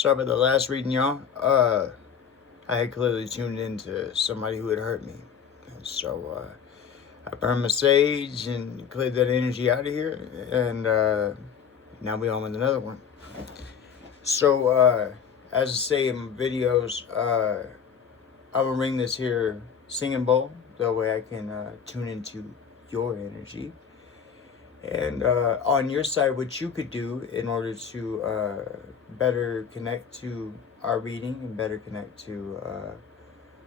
Sorry about the last reading, y'all. I had clearly tuned into somebody who had hurt me. And so I burned my sage and cleared that energy out of here. And now we on with another one. So, as I say in my videos, I'm going to ring this here singing bowl. That way I can tune into your energy. And on your side, what you could do in order to better connect to our reading and better connect to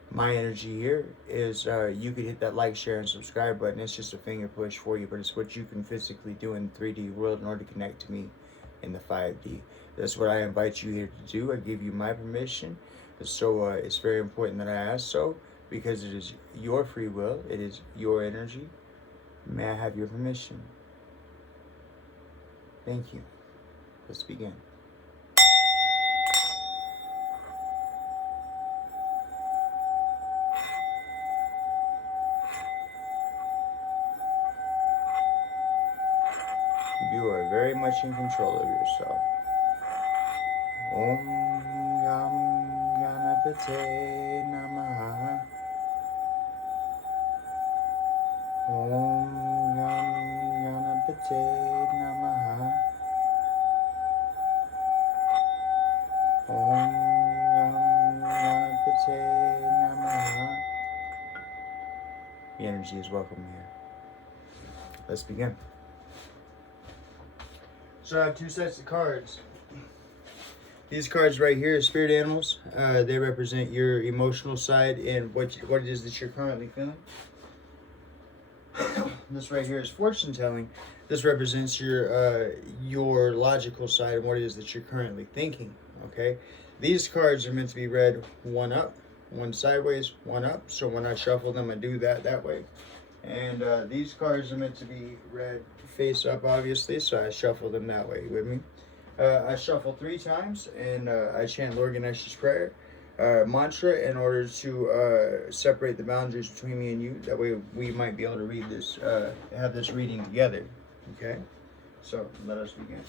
my energy here is you could hit that like, share, and subscribe button. It's just a finger push for you, but it's what you can physically do in the 3D world in order to connect to me in the 5D. That's what I invite you here to do. I give you my permission. So it's very important that I ask so, because it is your free will. It is your energy. May I have your permission? Thank you. Let's begin. You are very much in control of yourself. Om Gam Ganapate Namaha. Om Gam Ganapate Namaha. Om Gam Ganapate Namaha. The energy is welcome here. Let's begin. So I have two sets of cards. These cards right here are spirit animals. They represent your emotional side and what it is that you're currently feeling. This right here is fortune telling. This represents your logical side and what it is that you're currently thinking. Okay, these cards are meant to be read one up, one sideways, one up. So when I shuffle them, I do that way. And these cards are meant to be read face up, obviously. So I shuffle them that way. You with me? I shuffle 3 times, and I chant Lord Ganesha's prayer mantra in order to separate the boundaries between me and you. That way we might be able to read this, have this reading together. Okay? So let us begin.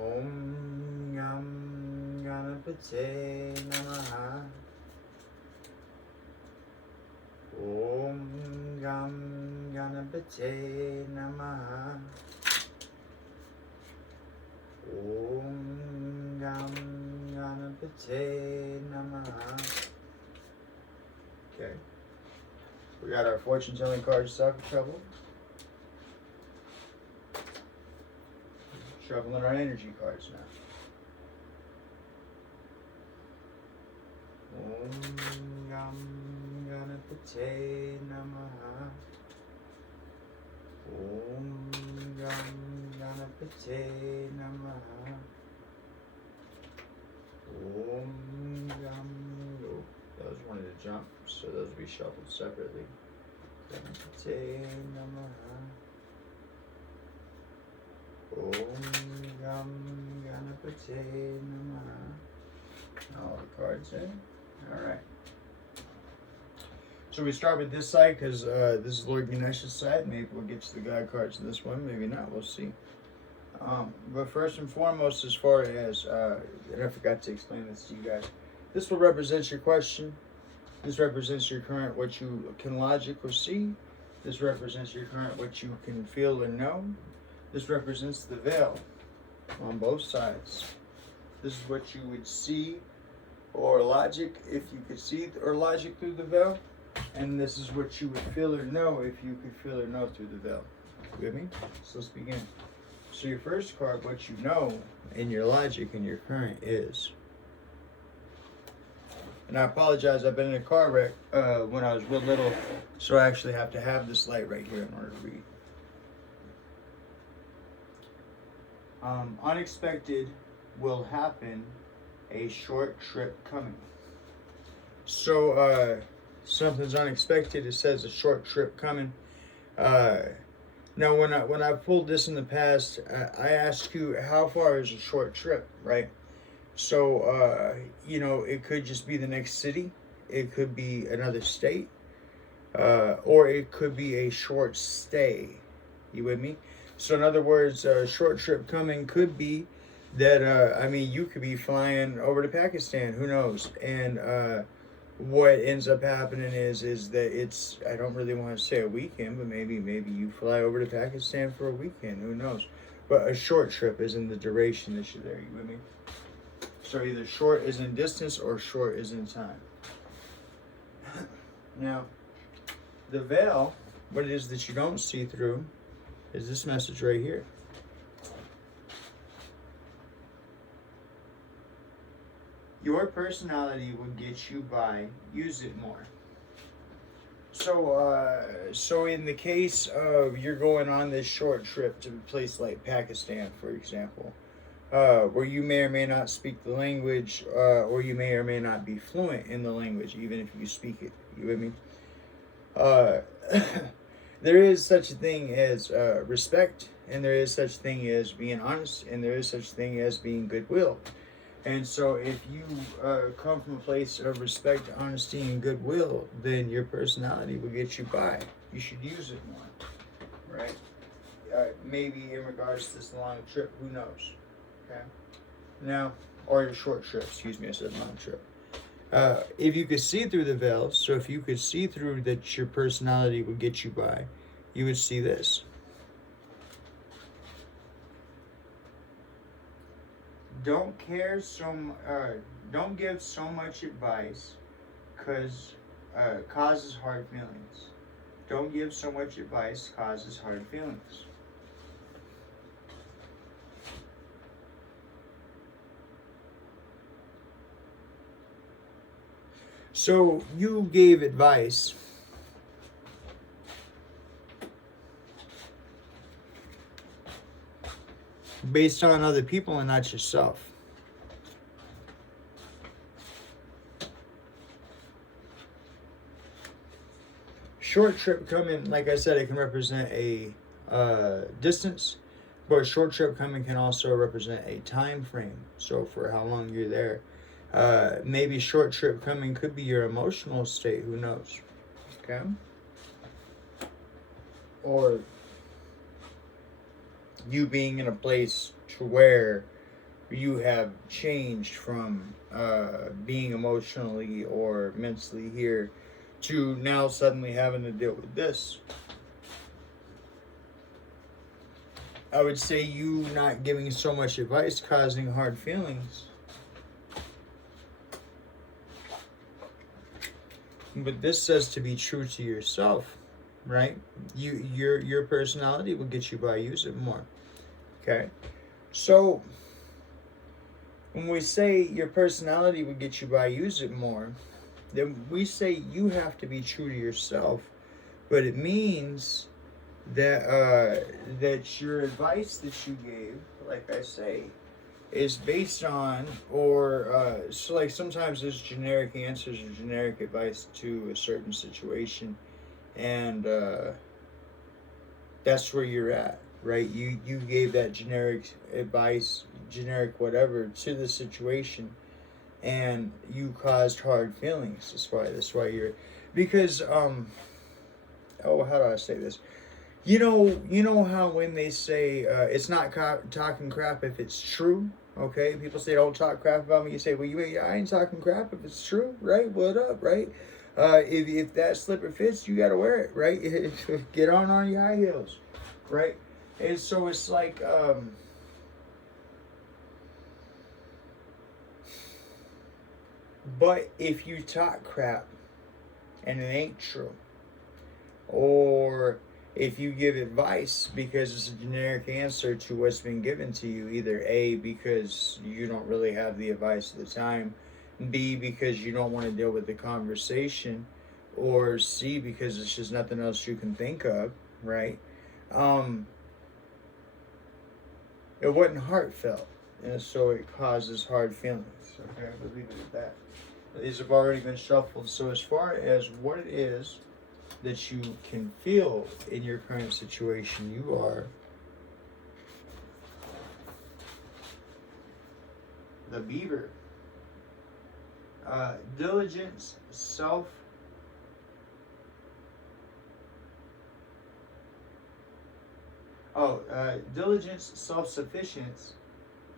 Om Gam Ganapate Namaha. Om Gam Ganapate Namaha. Om Gam Ganapate Namaha. Okay. We got our fortune telling cards shuffled. Shuffling our energy cards now. Om Gam Ganapate Namaha. Om Gam Ganapate Namaha. Om Gam. Oh, those wanted to jump, so those will be shuffled separately. Ganapate Namaha. Om Gam Ganapate Namaha. All the cards in. All right. So we start with this side because this is Lord Ganesha's side. Maybe we'll get to the God cards in this one. Maybe not. We'll see. But first and foremost, as far as, and I forgot to explain this to you guys, this will represent your question. This represents your current, what you can logically see. This represents your current, what you can feel and know. This represents the veil on both sides. This is what you would see or logic if you could see or logic through the veil. And this is what you would feel or know if you could feel or know through the veil. You with me? So let's begin. So your first card, what you know in your logic and your current is. And I apologize, I've been in a car wreck when I was real little, so I actually have to have this light right here in order to read. Unexpected will happen, a short trip coming. So something's unexpected. It says a short trip coming. Now when I pulled this in the past, I asked you how far is a short trip, right? So you know, it could just be the next city, it could be another state, or it could be a short stay. You with me? So in other words, a short trip coming could be that I mean you could be flying over to Pakistan, who knows? And what ends up happening is that it's, I don't really want to say a weekend, but maybe you fly over to Pakistan for a weekend, who knows? But a short trip is in the duration that you're there. You with me? So either short is in distance or short is in time. Now, the veil, what it is that you don't see through, is this message right here. Your personality will get you by. Use it more. So in the case of you're going on this short trip to a place like Pakistan, for example, where you may or may not speak the language, or you may or may not be fluent in the language, even if you speak it. You with me? There is such a thing as respect, and there is such a thing as being honest, and there is such a thing as being goodwill. And so if you come from a place of respect, honesty, and goodwill, then your personality will get you by. You should use it more, right? Maybe in regards to this long trip, who knows? Okay. Now, or a short trip, excuse me, I said long trip. If you could see through the veils, so if you could see through that your personality would get you by, you would see this. Don't give so much advice, because causes hard feelings. Don't give so much advice, causes hard feelings. So you gave advice based on other people and not yourself. Short trip coming, like I said, it can represent a distance, but a short trip coming can also represent a time frame. So for how long you're there. Maybe short trip coming could be your emotional state, who knows? Okay. Or you being in a place to where you have changed from being emotionally or mentally here to now suddenly having to deal with this. I would say you not giving so much advice causing hard feelings. But this says to be true to yourself, right? Your personality will get you by. Use it more. Okay. So when we say your personality will get you by, use it more, then we say you have to be true to yourself. But it means that that your advice that you gave, like I say, is based on, or so like sometimes there's generic answers or generic advice to a certain situation, and that's where you're at, right? You gave that generic advice, generic whatever, to the situation, and you caused hard feelings. That's why you're, because oh, how do I say this? You know how when they say it's not talking crap if it's true, okay? People say don't talk crap about me. You say, well, I ain't talking crap if it's true, right? What up, right? If that slipper fits, you gotta wear it, right? Get on your high heels, right? And so it's like but if you talk crap and it ain't true, or if you give advice because it's a generic answer to what's been given to you, either A, because you don't really have the advice at the time, B, because you don't want to deal with the conversation, or C, because it's just nothing else you can think of, right? It wasn't heartfelt, and so it causes hard feelings. Okay, we'll leave it at that. These have already been shuffled. So as far as what it is that you can feel in your current situation, you are the beaver. Diligence, self, Diligence, self-sufficiency,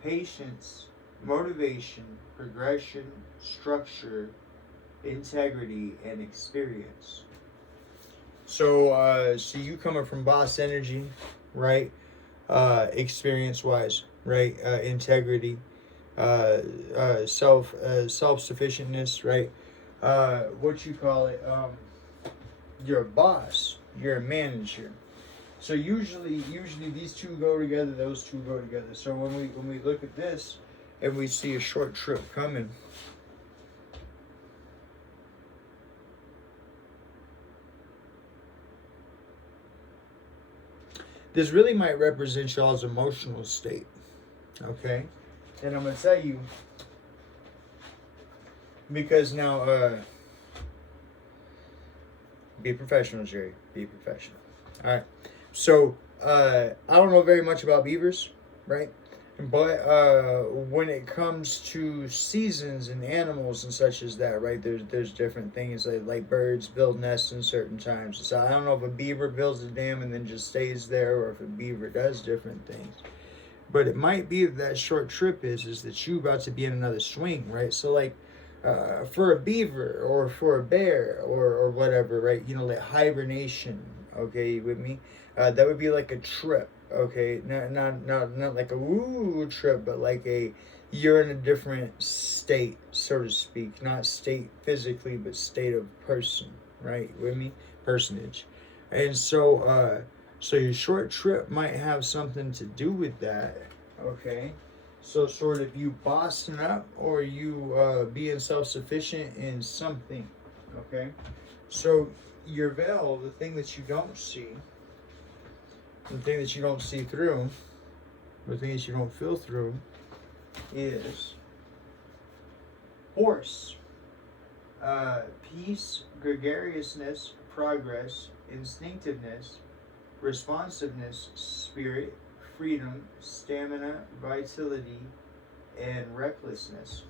patience, motivation, progression, structure, integrity, and experience. So you coming from boss energy, right? Experience-wise, right? Integrity, self-sufficientness, right? What you call it? You're a boss. You're a manager. So usually these two go together. Those two go together. So when we look at this, and we see a short trip coming. This really might represent y'all's emotional state. Okay? And I'm going to tell you, because now, be professional, Jerry. Be professional. All right. So, I don't know very much about beavers, right? But when it comes to seasons and animals and such as that, right? There's different things like birds build nests in certain times. So I don't know if a beaver builds a dam and then just stays there, or if a beaver does different things. But it might be that short trip is that you about to be in another swing, right? So like for a beaver or for a bear or whatever, right? You know, like hibernation. Okay, you with me? That would be like a trip. Okay, not like a woo trip, but like you're in a different state, so to speak. Not state physically, but state of person, right? With me? Personage. And so your short trip might have something to do with that. Okay. So sort of you bossing up, or you being self-sufficient in something. Okay. So your veil, the thing that you don't see, the thing that you don't see through, the thing that you don't feel through, is horse. Peace, gregariousness, progress, instinctiveness, responsiveness, spirit, freedom, stamina, vitality, and recklessness.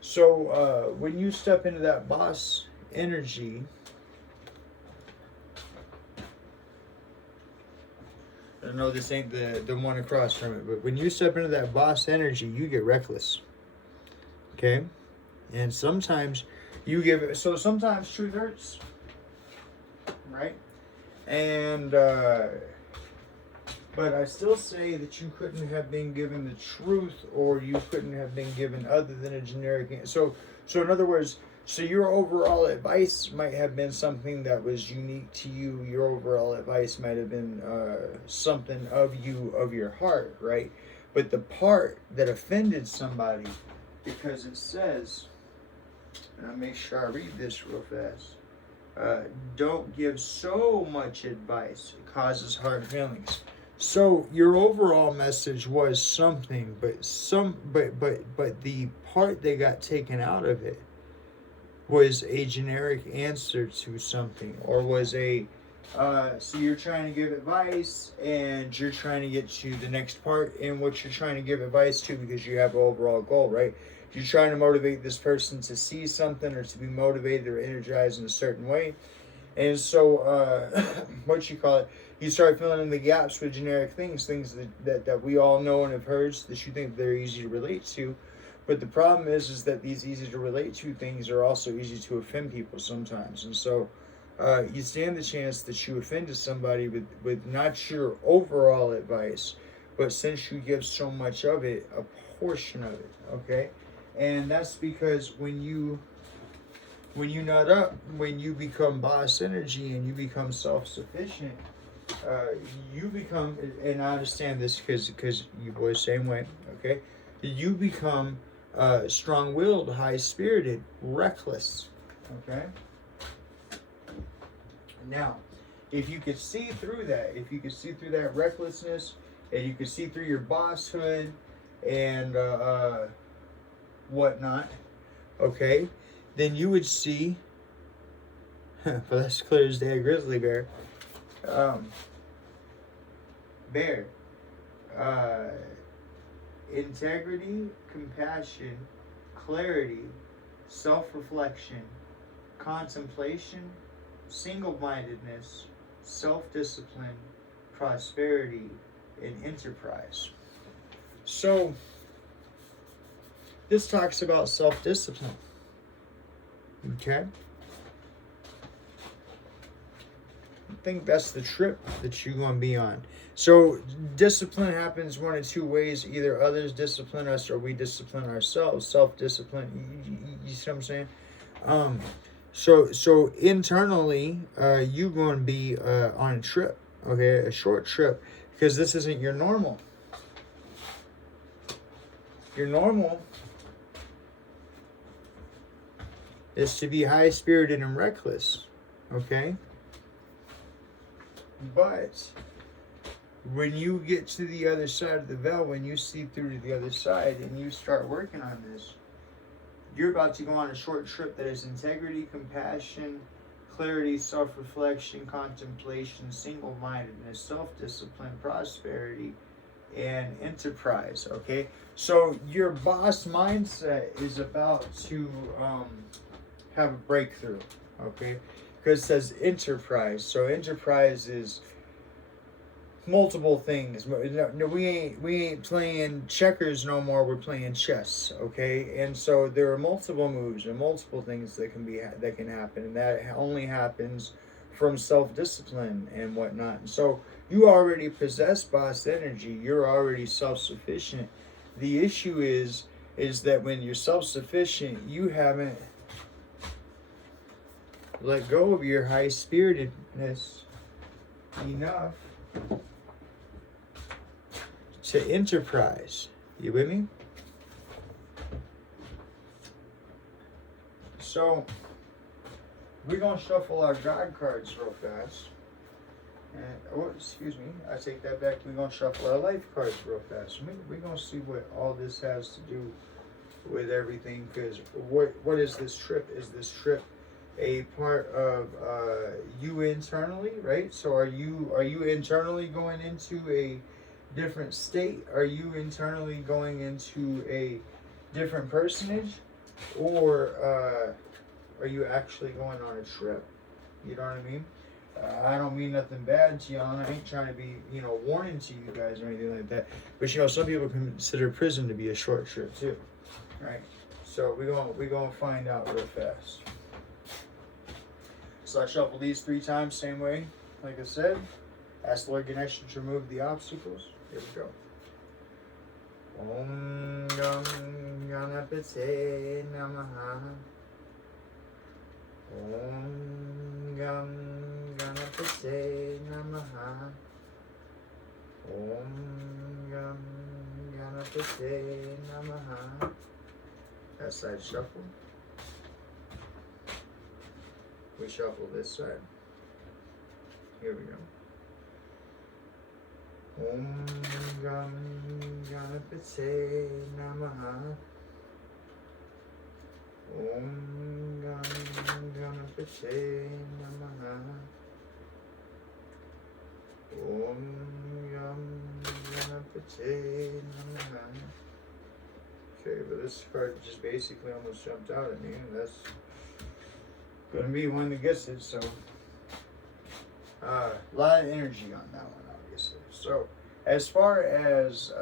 So when you step into that boss energy, I know this ain't the one across from it, but when you step into that boss energy, you get reckless. Okay? And sometimes you give it, so sometimes truth hurts. Right? And, but I still say that you couldn't have been given the truth, or you couldn't have been given other than a generic answer. So in other words, so your overall advice might have been something that was unique to you. Your overall advice might have been something of you, of your heart, right? But the part that offended somebody, because it says, and I'll make sure I read this real fast, don't give so much advice, it causes hard feelings. So your overall message was something, but the part that got taken out of it was a generic answer to something, or was a so you're trying to give advice and you're trying to get to the next part in what you're trying to give advice to, because you have an overall goal, right? You're trying to motivate this person to see something, or to be motivated or energized in a certain way. And so what you call it, you start filling in the gaps with generic things that we all know and have heard, that you think they're easy to relate to. But the problem is that these easy to relate to things are also easy to offend people sometimes. And so you stand the chance that you offended somebody with not your overall advice, but since you give so much of it, a portion of it, okay? And that's because when you nut up, when you become boss energy and you become self-sufficient, you become, and I understand this because you boys same way, okay? You become strong-willed, high-spirited, reckless, okay? Now, if you could see through that, if you could see through that recklessness, and you could see through your bosshood and whatnot, okay, then you would see, for that's clear as day, a grizzly bear, integrity, compassion, clarity, self-reflection, contemplation, single-mindedness, self-discipline, prosperity, and enterprise. So this talks about self-discipline. Okay? I think that's the trip that you're going to be on. So discipline happens one of two ways. Either others discipline us or we discipline ourselves. Self-discipline. You see what I'm saying? So internally, you're going to be on a trip. Okay? A short trip. Because this isn't your normal. Your normal is to be high-spirited and reckless. Okay? But when you get to the other side of the veil, when you see through to the other side and you start working on this, you're about to go on a short trip that is integrity, compassion, clarity, self-reflection, contemplation, single-mindedness, self-discipline, prosperity, and enterprise. Okay? So your boss mindset is about to have a breakthrough. Okay? Because it says enterprise. So enterprise is multiple things. No, we ain't playing checkers no more. We're playing chess. Okay, and so there are multiple moves and multiple things that can happen, and that only happens from self-discipline and whatnot. And so you already possess boss energy. You're already self-sufficient. The issue is that when you're self-sufficient, you haven't let go of your high-spiritedness enough to enterprise. You with me? So we're gonna shuffle our God cards real fast. And excuse me, I take that back. We're gonna shuffle our life cards real fast. We're gonna see what all this has to do with everything. Because what is this trip? Is this trip a part of you internally, right? So are you internally going into a different state? Are you internally going into a different personage, or are you actually going on a trip? You know what I mean? I don't mean nothing bad to y'all. I ain't trying to be, warning to you guys or anything like that. But some people consider prison to be a short trip too, right? So we're gonna find out real fast. So I shuffle these 3 times, same way, like I said. Ask Lord Ganesha to remove the obstacles. Here we go. Om Gam Ganapate Namaha. Om Gam Ganapate Namaha. Om Gam Ganapate Namaha. That side shuffle. We shuffle this side. Here we go. Om Gam Ganapate Namaha. Om Gam Ganapate Namaha. Om Gam Ganapate Namaha. Okay, but this card just basically almost jumped out at me, and that's gonna be one that gets it. So a lot of energy on that one, obviously. So as far as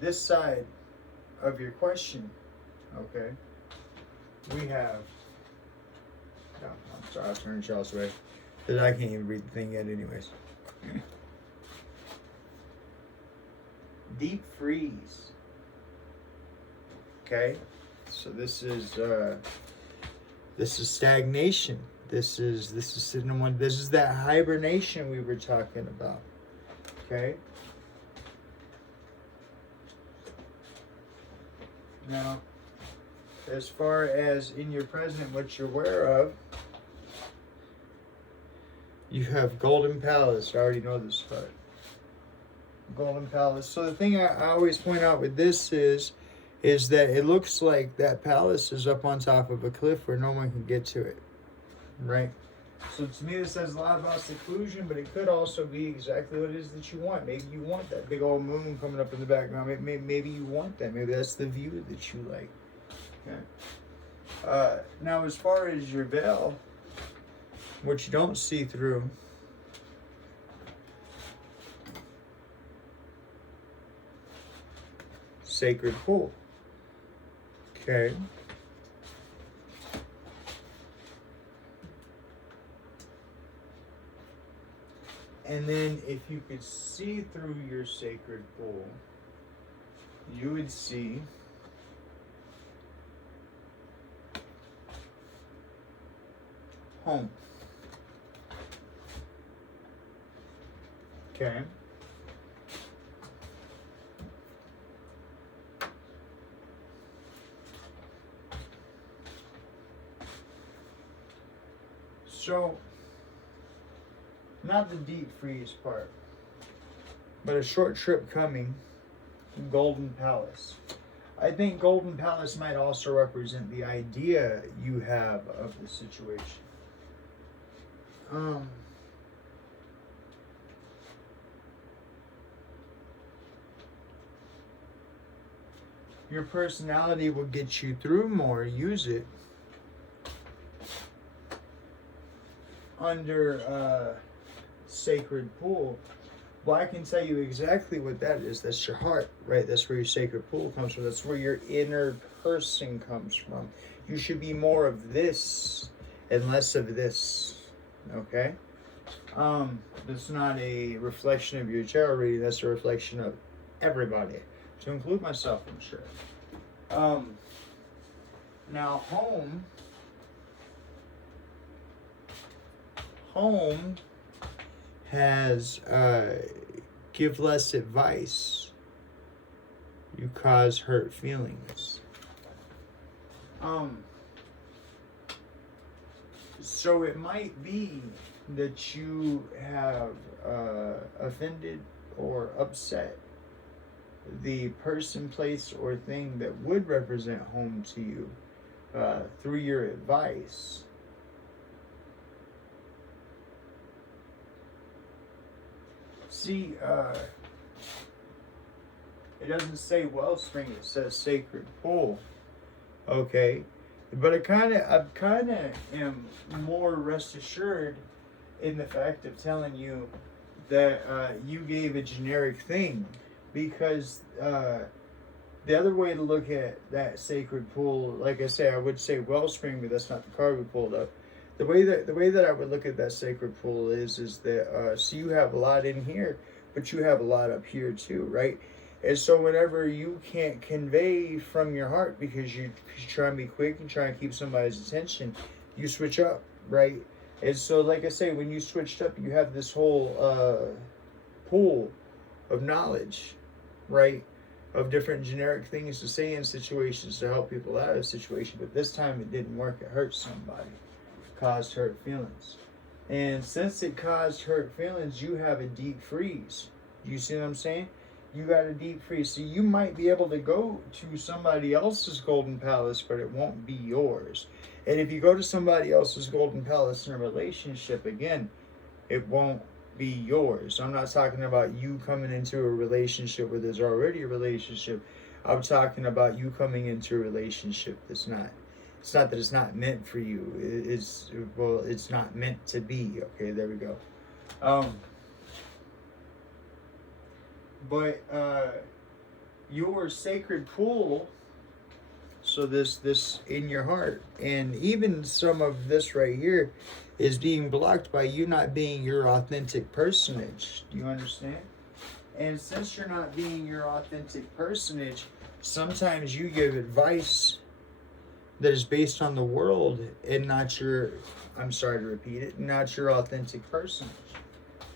this side of your question, okay, we have I'm sorry, I'll turn y'all's way because I can't even read the thing yet anyways. Deep freeze. Okay, so this is stagnation. This is that hibernation we were talking about. Okay. Now, as far as in your present, what you're aware of, you have Golden Palace. I already know this part. Golden Palace. So the thing I always point out with this is that it looks like that palace is up on top of a cliff where no one can get to it, right? So to me, this says a lot about seclusion, but it could also be exactly what it is that you want. Maybe you want that big old moon coming up in the background. Maybe you want that. Maybe that's the view that you like. Okay. Now, as far as your veil, what you don't see through sacred pool. Okay. And then if you could see through your sacred pool, you would see home. Okay. So, not the deep freeze part, but a short trip coming, Golden Palace. I think Golden Palace might also represent the idea you have of the situation. Your personality will get you through more. Use it under sacred pool. Well, I can tell you exactly what that is. That's your heart, right? That's where your sacred pool comes from. That's where your inner person comes from. You should be more of this and less of this. Okay? That's not a reflection of your tarot reading. That's a reflection of everybody, to include myself, I'm sure. Now, home has give less advice. You cause hurt feelings. So it might be that you have offended or upset the person, place, or thing that would represent home to you through your advice. See, it doesn't say wellspring, it says sacred pool. Okay, but I kind of am more rest assured in the fact of telling you that you gave a generic thing, because the other way to look at that sacred pool, like I say, I would say wellspring, but that's not the card we pulled up. The way that I would look at that sacred pool is that so you have a lot in here, but you have a lot up here too, right? And so whenever you can't convey from your heart because you try and be quick and try and keep somebody's attention, you switch up, right? And so, like I say, when you switched up, you have this whole pool of knowledge, right? Of different generic things to say in situations to help people out of a situation. But this time it didn't work. It hurt somebody. Caused hurt feelings. And since it caused hurt feelings, you have a deep freeze. You see what I'm saying? You got a deep freeze. So you might be able to go to somebody else's Golden Palace, but it won't be yours. And if you go to somebody else's Golden Palace in a relationship, again, it won't be yours. I'm not talking about you coming into a relationship where there's already a relationship. I'm talking about you coming into a relationship that's not. It's not that it's not meant for you. It's not meant to be. Okay, there we go. But your sacred pool, so this in your heart, and even some of this right here is being blocked by you not being your authentic personage. Do you understand? And since you're not being your authentic personage, sometimes you give advice that is based on the world and not your, I'm sorry to repeat it, not your authentic personage.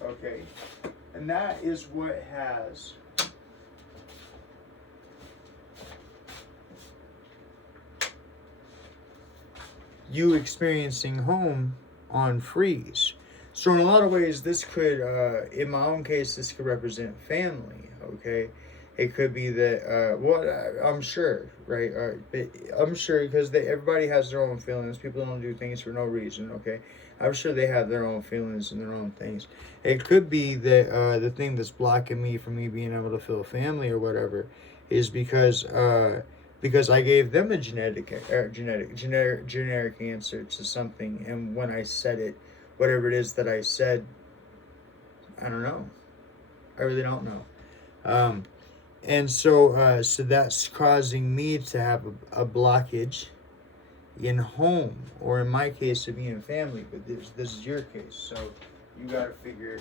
Okay? And that is what has you experiencing home on freeze. So in a lot of ways, this could, in my own case, this could represent family, okay? It could be that, I'm sure, right? But I'm sure because everybody has their own feelings. People don't do things for no reason, okay? I'm sure they have their own feelings and their own things. It could be that the thing that's blocking me from me being able to feel family or whatever is because I gave them a generic answer to something, and when I said it, whatever it is that I said, I don't know. I really don't know. And so that's causing me to have a blockage in home, or in my case, of being family. But this is your case, so you gotta figure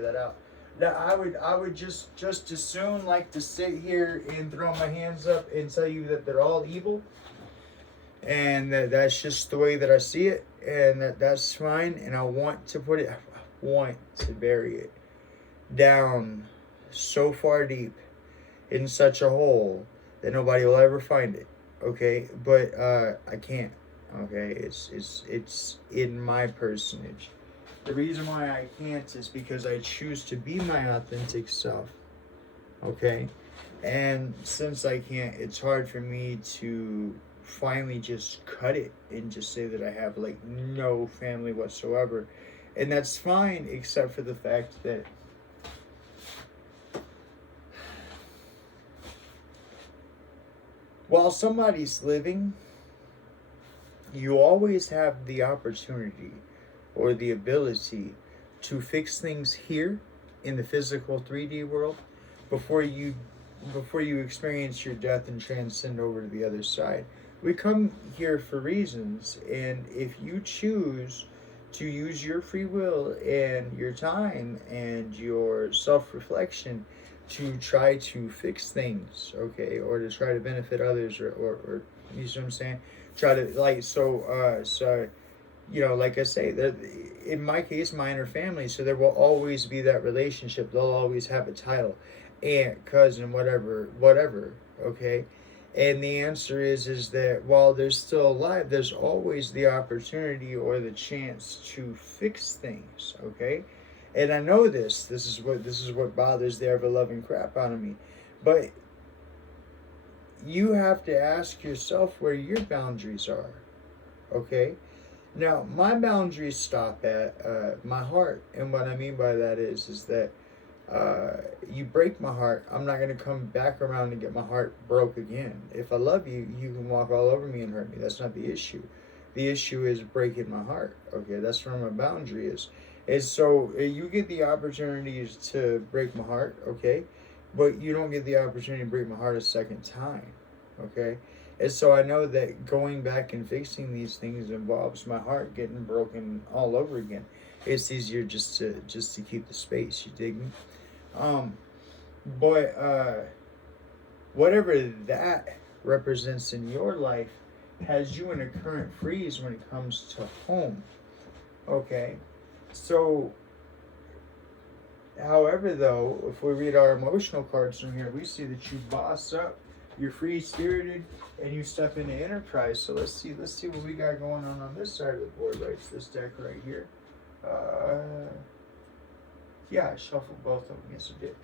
that out. Now, I would just as soon like to sit here and throw my hands up and tell you that they're all evil, and that's just the way that I see it, and that's fine. And I want to bury it down so far deep in such a hole that nobody will ever find it. Okay, but I can't. Okay, it's in my personage. The reason why I can't is because I choose to be my authentic self. Okay, and since I can't, it's hard for me to finally just cut it and just say that I have like no family whatsoever, and that's fine, except for the fact that while somebody's living, you always have the opportunity or the ability to fix things here in the physical 3D world before you experience your death and transcend over to the other side. We come here for reasons, and if you choose to use your free will and your time and your self-reflection to try to fix things, okay, or to try to benefit others, or you see what I'm saying? Try to so like I say, that in my case, mine are family, so there will always be that relationship. They'll always have a title, aunt, cousin, whatever. Okay, and the answer is that while they're still alive, there's always the opportunity or the chance to fix things. Okay, and I know this. This is what bothers the ever loving crap out of me, but you have to ask yourself where your boundaries are. Okay. Now, my boundaries stop at my heart, and what I mean by that is that you break my heart, I'm not going to come back around and get my heart broke again. If I love you, you can walk all over me and hurt me. That's not the issue. The issue is breaking my heart. Okay, that's where my boundary is. And so you get the opportunities to break my heart, okay, but you don't get the opportunity to break my heart a second time, okay. And so I know that going back and fixing these things involves my heart getting broken all over again. It's easier just to keep the space. You dig me? Um, but whatever that represents in your life has you in a current freeze when it comes to home. Okay, so however, though, if we read our emotional cards from here, we see that you boss up, you're free spirited, and you step into enterprise. So let's see what we got going on this side of the board. Right, it's this deck right here. Yeah, I shuffled both of them. Yes, I did.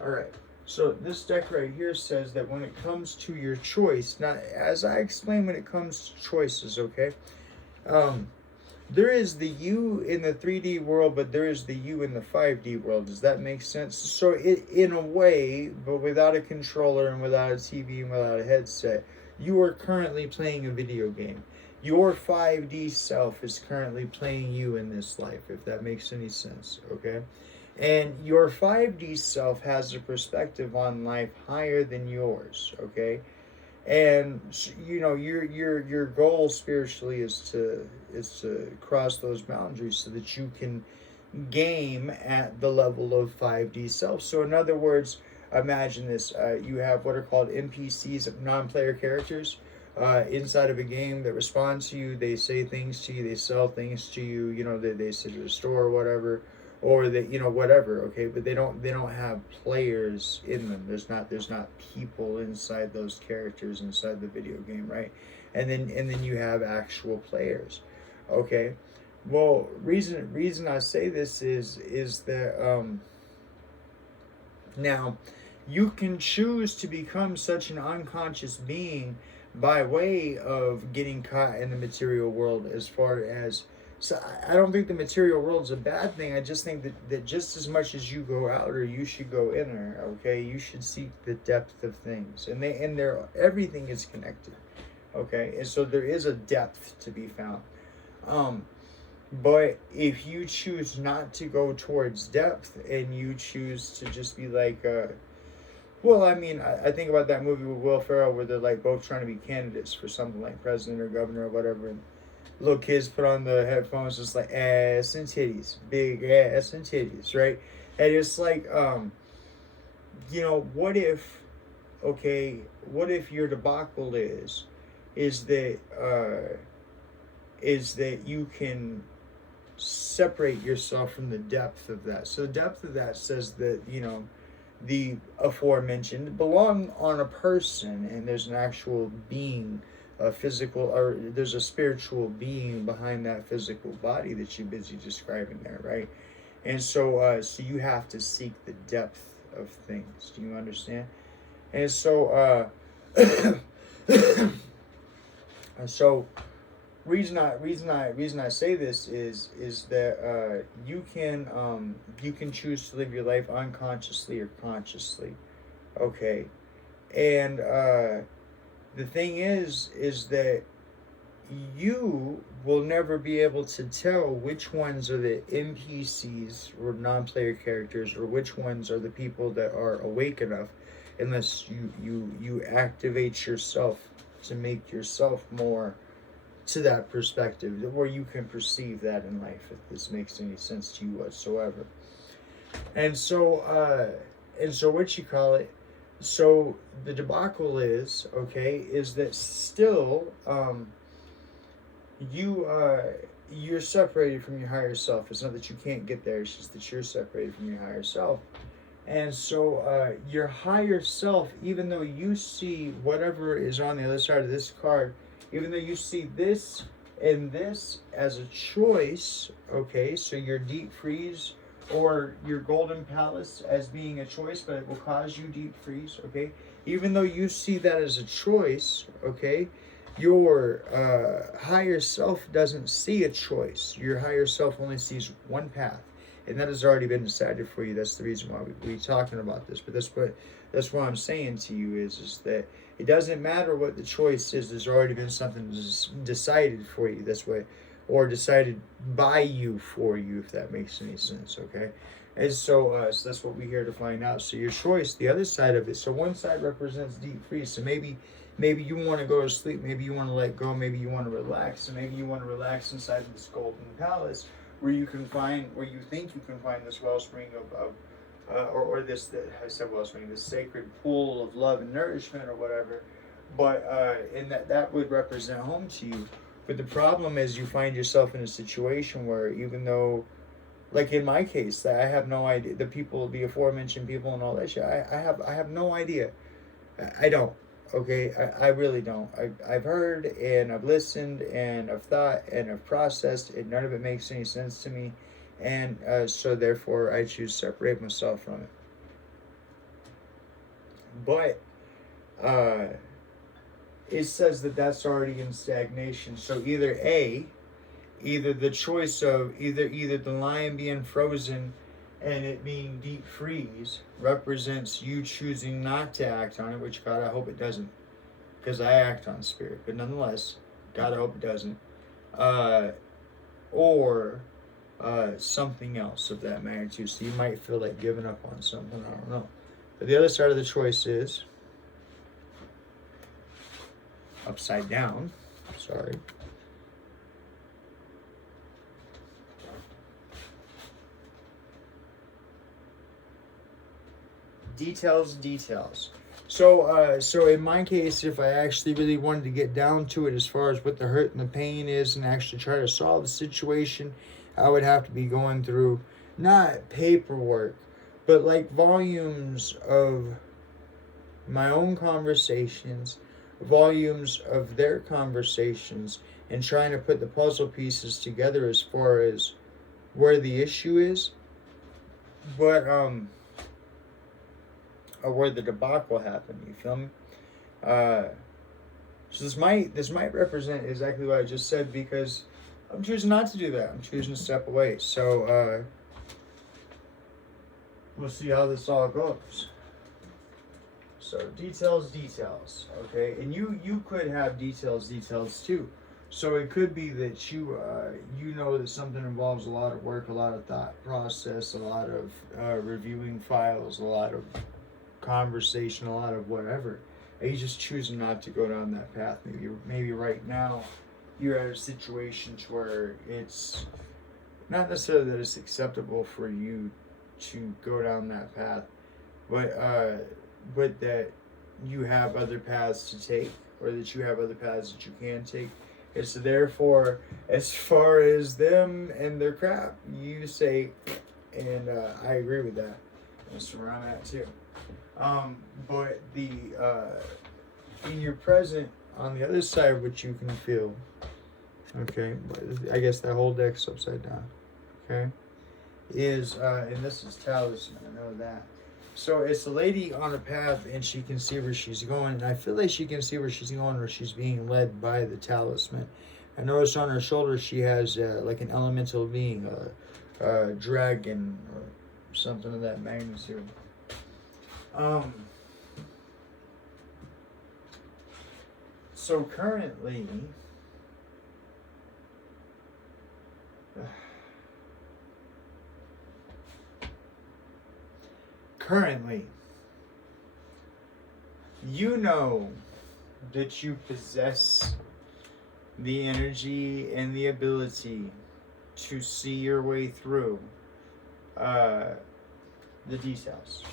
All right. So this deck right here says that when it comes to your choice, now as I explain, when it comes to choices, okay, there is the you in the 3D world, but there is the you in the 5D world. Does that make sense? So in a way, but without a controller and without a TV and without a headset, you are currently playing a video game. Your 5D self is currently playing you in this life, if that makes any sense, okay? And your 5D self has a perspective on life higher than yours, okay? And your goal spiritually is to cross those boundaries so that you can game at the level of 5D self. So in other words, imagine this: you have what are called NPCs, non-player characters, inside of a game that respond to you. They say things to you. They sell things to you. They sit at a store or whatever, or that whatever. Okay, but they don't have players in them. There's not people inside those characters inside the video game, right? And then you have actual players. Okay, well, reason I say this is that now you can choose to become such an unconscious being by way of getting caught in the material world. As far as, so I don't think the material world is a bad thing. I just think that just as much as you go outer, you should go inner. Okay, you should seek the depth of things, and everything is connected. Okay, and so there is a depth to be found. But if you choose not to go towards depth and you choose to just be like, Well, I mean, I think about that movie with Will Ferrell where they're like both trying to be candidates for something like president or governor or whatever. And little kids put on the headphones, just like ass and titties, big ass and titties, right? And it's like, what if, okay, what if your debacle is that you can separate yourself from the depth of that. So the depth of that says that, the aforementioned belong on a person, and there's an actual being, a physical, or there's a spiritual being behind that physical body that you're busy describing there, right? And so you have to seek the depth of things. Do you understand? And so so reason I say this is that you can choose to live your life unconsciously or consciously, okay, and the thing is that you will never be able to tell which ones are the NPCs or non-player characters, or which ones are the people that are awake enough, unless you activate yourself to make yourself more to that perspective where you can perceive that in life, if this makes any sense to you whatsoever. And so what you call it, so the debacle is that still you're separated from your higher self. It's not that you can't get there, it's just that you're separated from your higher self. And so your higher self, even though you see whatever is on the other side of this card, even though you see this and this as a choice, okay, so your deep freeze or your golden palace as being a choice, but it will cause you deep freeze, okay, even though you see that as a choice, okay, your higher self doesn't see a choice. Your higher self only sees one path, and that has already been decided for you. That's the reason why we're talking about this. But that's what I'm saying to you is that it doesn't matter what the choice is. There's already been something decided for you. That's what, or decided by you for you, if that makes any sense. Okay, and so that's what we're here to find out. So your choice, the other side of it. So one side represents deep freeze. So maybe you want to go to sleep. Maybe you want to let go. Maybe you want to relax. And maybe you want to relax inside of this golden palace, where you think you can find this wellspring or this, I said wellspring, this sacred pool of love and nourishment or whatever, but and that would represent home to you. But the problem is you find yourself in a situation where, even though, like in my case, that I have no idea, the aforementioned people and all that shit, I have no idea. I don't. Okay, I really don't. I've heard and I've listened and I've thought and I've processed, and none of it makes any sense to me, and so therefore I choose to separate myself from it. But it says that that's already in stagnation. So either the choice of either the lion being frozen and it being deep freeze represents you choosing not to act on it, which, God, I hope it doesn't, because I act on spirit, but nonetheless, God, I hope it doesn't, or something else of that magnitude. So you might feel like giving up on something, I don't know. But the other side of the choice is upside down, sorry. Details. So in my case, if I actually really wanted to get down to it as far as what the hurt and the pain is and actually try to solve the situation, I would have to be going through not paperwork, but like volumes of my own conversations, volumes of their conversations, and trying to put the puzzle pieces together as far as where the issue is. But or where the debacle happened, you feel me? So this might represent exactly what I just said, because I'm choosing not to do that. I'm choosing to step away. So we'll see how this all goes. So details, okay? And you could have details too. So it could be that you know that something involves a lot of work, a lot of thought process, a lot of reviewing files, a lot of conversation, a lot of whatever. And you just choosing not to go down that path. Maybe right now you're at a situation where it's not necessarily that it's acceptable for you to go down that path, but that you have other paths to take, or that you have other paths that you can take. It's therefore, as far as them and their crap, you say, and I agree with that. That's where I'm at too. But the in your present, on the other side, what you can feel, okay, I guess that whole deck's upside down, okay, is, and this is talisman, I know that. So it's a lady on a path, and she can see where she's going, and I feel like she can see where she's going, or she's being led by the talisman. I notice on her shoulder she has like an elemental being, a dragon, or something of that magnitude. So currently, you know that you possess the energy and the ability to see your way through the details.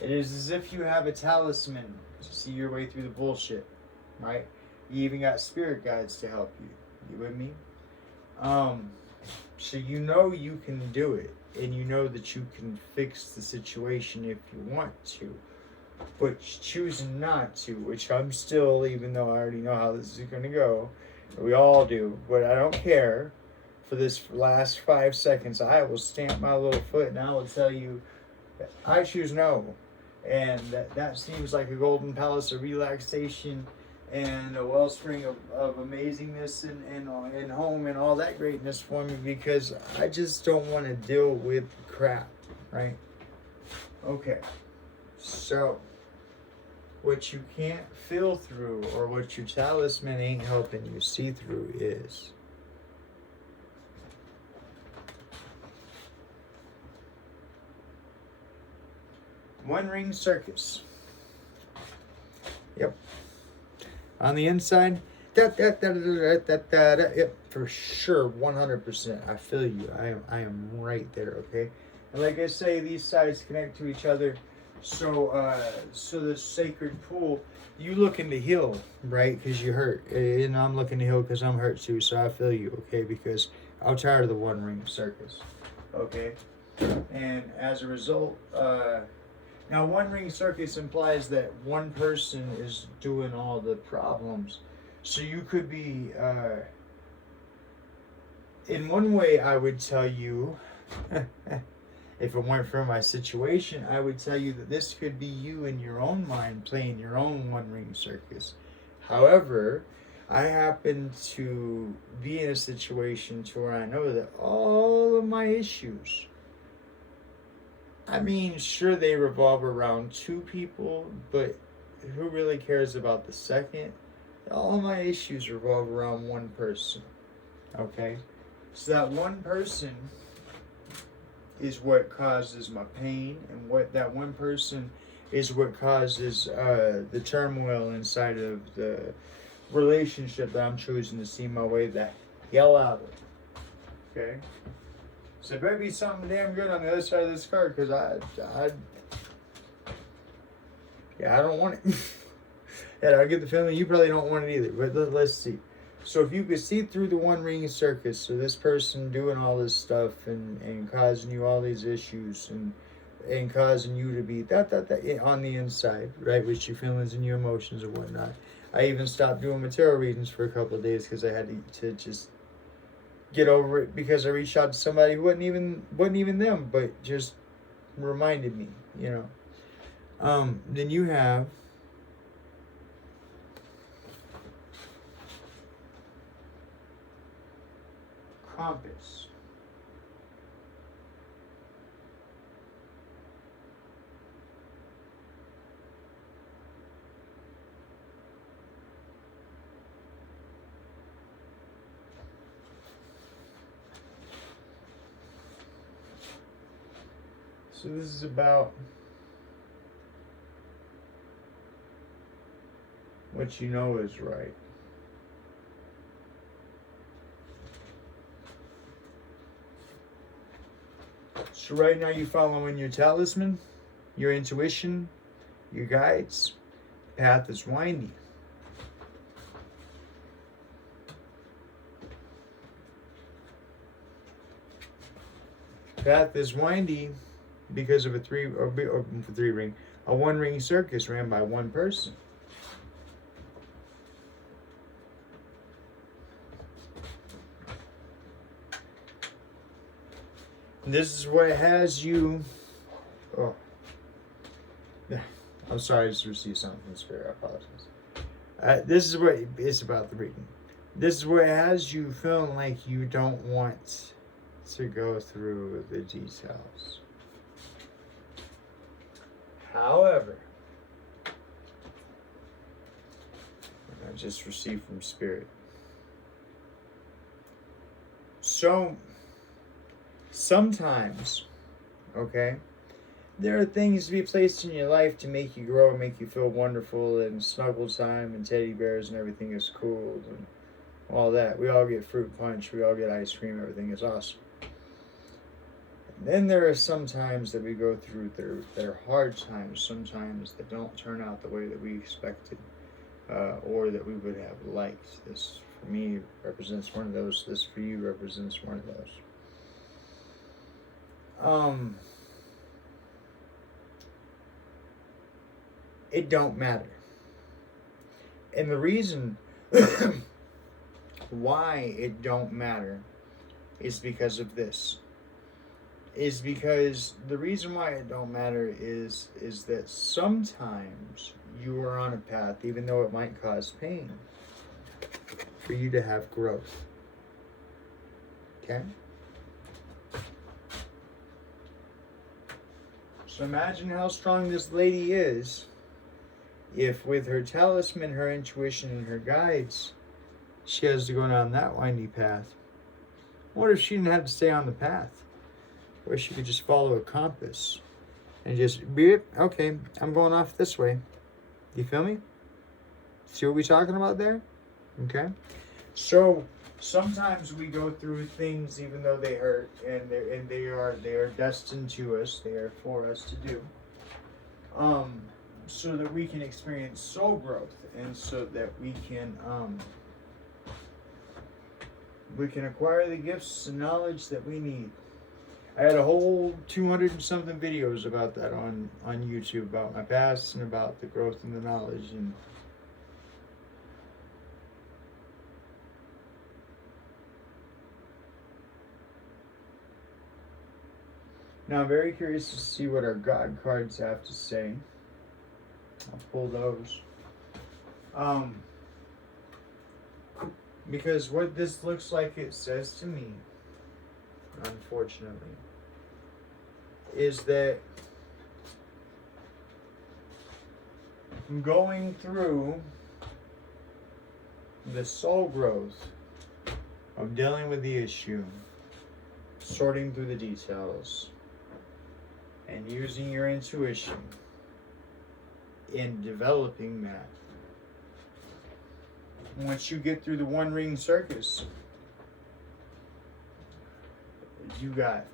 It is as if you have a talisman to see your way through the bullshit, right? You even got spirit guides to help you. You with me? So you know you can do it, and you know that you can fix the situation if you want to, but choosing not to, which I'm still, even though I already know how this is going to go, we all do, but I don't care. For this last 5 seconds, I will stamp my little foot and I will tell you, I choose no. And that seems like a golden palace of relaxation and a wellspring of amazingness and home and all that greatness for me, because I just don't want to deal with crap, right? Okay, so what you can't feel through, or what your talisman ain't helping you see through, is One Ring Circus. Yep. On the inside, yep, for sure, 100%. I feel you. I am right there. Okay. And like I say, these sides connect to each other. So, so the sacred pool, you looking to heal, right? Because you hurt, and I'm looking to heal because I'm hurt too. So I feel you. Okay, because I'm tired of the One Ring Circus. Okay, and as a result, now, One Ring Circus implies that one person is doing all the problems. So you could be, in one way, I would tell you, if it weren't for my situation, I would tell you that this could be you in your own mind playing your own One Ring Circus. However, I happen to be in a situation to where I know that all of my issues, I mean, sure, they revolve around two people, but who really cares about the second? All of my issues revolve around one person, okay? So that one person is what causes my pain, and what that one person is what causes the turmoil inside of the relationship that I'm choosing to see my way the hell out of, okay? So it better be something damn good on the other side of this card, because I don't want it. And I get the feeling you probably don't want it either, but let's see. So if you could see through the One Ring Circus, so this person doing all this stuff and causing you all these issues and causing you to be that on the inside, right, with your feelings and your emotions and whatnot. I even stopped doing my tarot readings for a couple of days because I had to just get over it, because I reached out to somebody who wasn't even them, but just reminded me, you know. Then you have Compass. So this is about what you know is right. So right now you're following your talisman, your intuition, your guides. Path is windy. Path is windy because of a one ring circus ran by one person. This is what has you. Oh, I'm sorry, I just received something from Spirit. I apologize. This is what it's about the reading. This is what has you feeling like you don't want to go through the details. However, I just received from Spirit. So, sometimes, okay, there are things to be placed in your life to make you grow, make you feel wonderful, and snuggle time and teddy bears and everything is cool and all that. We all get fruit punch, we all get ice cream, everything is awesome. And then there are some times that we go through that are hard times, sometimes that don't turn out the way that we expected or that we would have liked. This, for me, represents one of those. This, for you, represents one of those. It don't matter. And the reason why it don't matter is because of this. Is because the reason why it don't matter is that sometimes you are on a path, even though it might cause pain, for you to have growth. Okay? So imagine how strong this lady is if with her talisman, her intuition, and her guides, she has to go down that windy path. What if she didn't have to stay on the path? Where she could just follow a compass and just beep, okay, I'm going off this way. You feel me? See what we're talking about there? Okay. So sometimes we go through things even though they hurt, and they are destined to us. They are for us to do. So that we can experience soul growth, and so that we can acquire the gifts and knowledge that we need. I had a whole 200 and something videos about that on YouTube, about my past and about the growth and the knowledge. And now I'm very curious to see what our God cards have to say. I'll pull those. Because what this looks like it says to me, unfortunately, is that going through the soul growth of dealing with the issue, sorting through the details, and using your intuition in developing that. Once you get through the one ring circus, you got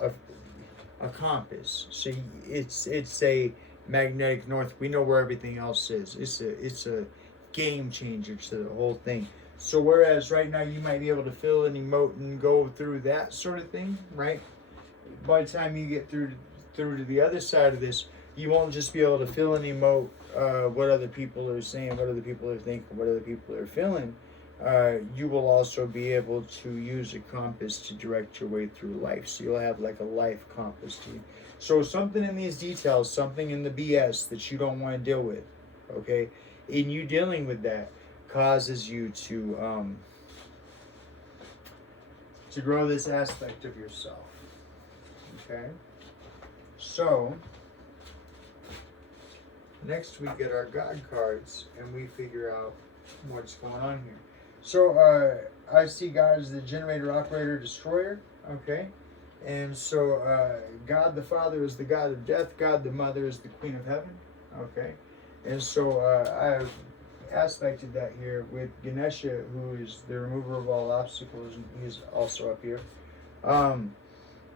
a compass. So it's a magnetic north. We know where everything else is. It's a game changer to the whole thing. So whereas right now you might be able to fill and emote and go through that sort of thing, right? By the time you get through to the other side of this, you won't just be able to feel and emote what other people are saying, what other people are thinking, what other people are feeling. You will also be able to use a compass to direct your way through life. So you'll have like a life compass to you. So something in these details, something in the BS that you don't want to deal with, okay? In you dealing with that causes you to grow this aspect of yourself, okay? So next we get our God cards and we figure out what's going on here. So I see God as the generator, operator, destroyer, okay? And so God the Father is the God of death, God the Mother is the Queen of Heaven, okay? And so I've aspected that here with Ganesha, who is the remover of all obstacles, and he's also up here.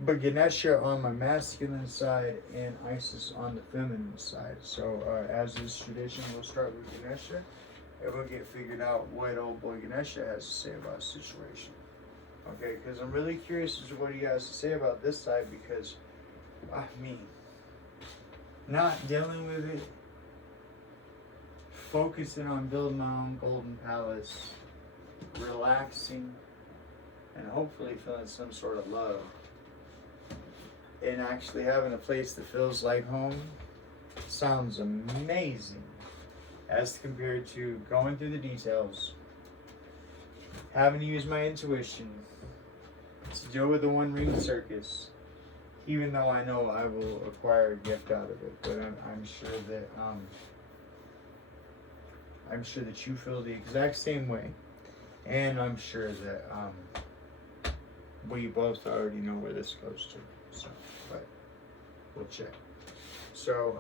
But Ganesha on my masculine side and Isis on the feminine side. So as is tradition, we'll start with Ganesha and we'll get figured out what old boy Ganesha has to say about the situation. Okay, because I'm really curious as to what he has to say about this side, because I mean, not dealing with it, focusing on building my own golden palace, relaxing, and hopefully feeling some sort of love, and actually having a place that feels like home sounds amazing as compared to going through the details, having to use my intuition to deal with the One Ring Circus, even though I know I will acquire a gift out of it. But I'm sure that you feel the exact same way, and I'm sure that we both already know where this goes to. So, but we'll check. So,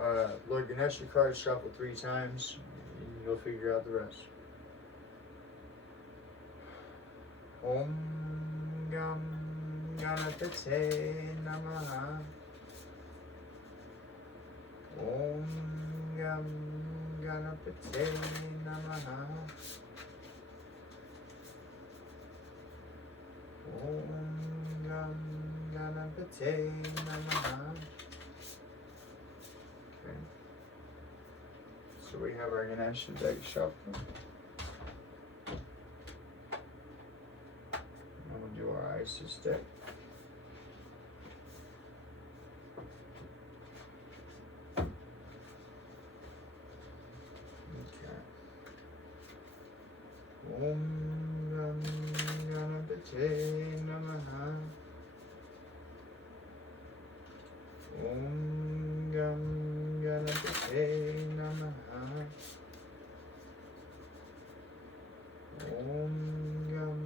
Lord Ganesha card shuffle 3 times, and you'll figure out the rest. Om Gam Ganapate Namaha. Om Gam Ganapate Namaha. Om Gam Ganapate Namaha. Okay. So we have our Ganesha deck shuffle. And we'll do our Isis deck. Okay. Om Gam Ganapate Namaha. Om Gam Ganapate Namaha. Om Gam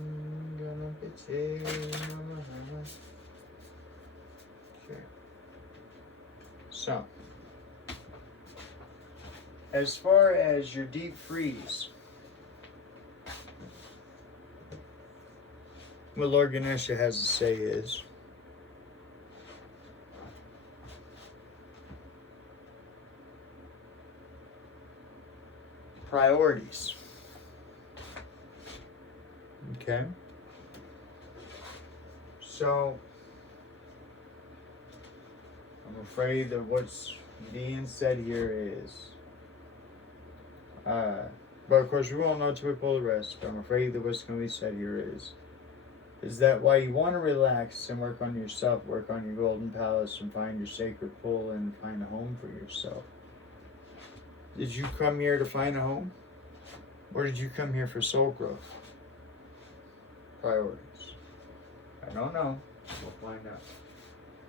Ganapate Namaha. Okay. So, as far as your deep freeze, what Lord Ganesha has to say is, priorities. Okay? So, I'm afraid that what's being said here is, but of course we won't know till we pull the rest, but I'm afraid that what's going to be said here is that while you want to relax and work on yourself, work on your golden palace and find your sacred pull and find a home for yourself, did you come here to find a home? Or did you come here for soul growth? Priorities. I don't know. We'll find out.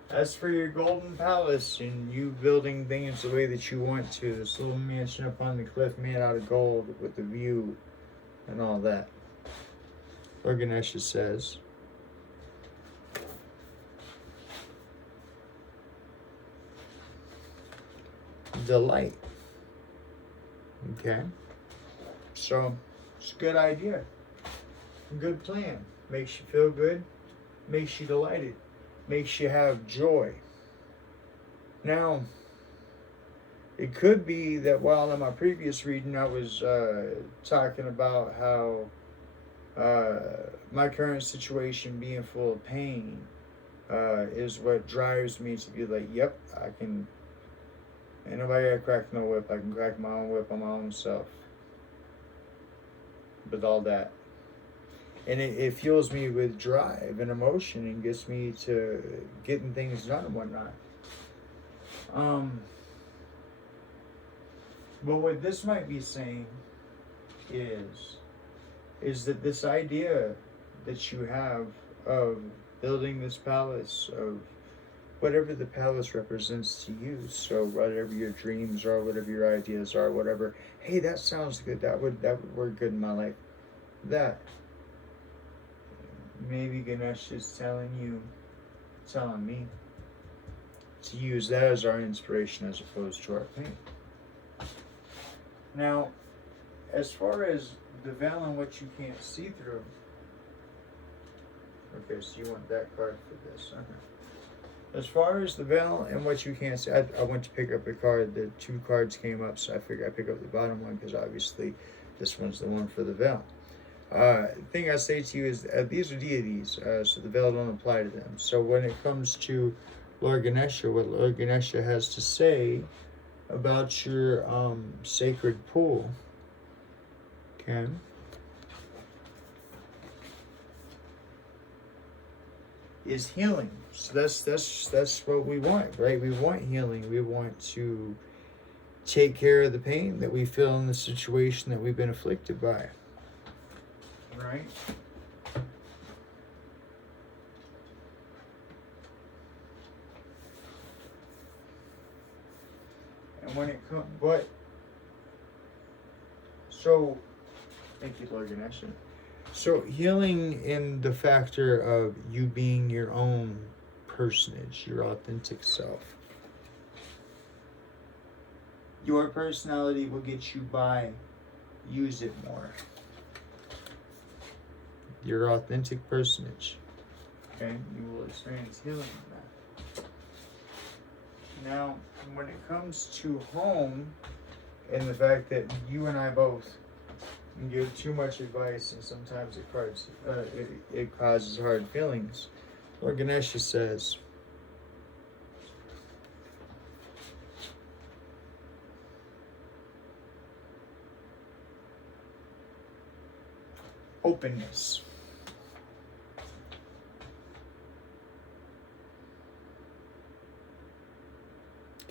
As for your golden palace and you building things the way that you want to, this little mansion up on the cliff made out of gold with the view and all that, Lord Ganesha says, delight. Okay? So, it's a good idea. A good plan. Makes you feel good. Makes you delighted. Makes you have joy. Now, it could be that while in my previous reading I was talking about how my current situation being full of pain is what drives me to be like, yep, I can, ain't nobody gotta crack no whip. I can crack my own whip on my own self. With all that. And it fuels me with drive and emotion and gets me to getting things done and whatnot. But what this might be saying is that this idea that you have of building this palace, of whatever the palace represents to you, so whatever your dreams are, whatever your ideas are, whatever, hey, that sounds good, that would work good in my life, that maybe Ganesh is telling me to use that as our inspiration as opposed to our pain. Now, as far as the veil and what you can't see through. Okay, so you want that card for this. As far as the veil and what you can't see, I went to pick up a card. The two cards came up, so I figured I'd pick up the bottom one because obviously this one's the one for the veil. The thing I say to you is these are deities, so the veil don't apply to them. So when it comes to Lord Ganesha, what Lord Ganesha has to say about your sacred pool, okay, is healing. So that's what we want, right? We want healing. We want to take care of the pain that we feel in the situation that we've been afflicted by. Right? And when it comes, but so thank you, Lord Ganesha. So healing in the factor of you being your own personage, your authentic self. Your personality will get you by. Use it more. Your authentic personage. Okay? You will experience healing in that. Now, when it comes to home, and the fact that you and I both give too much advice, and sometimes it causes hard feelings. Lord Ganesha says, openness.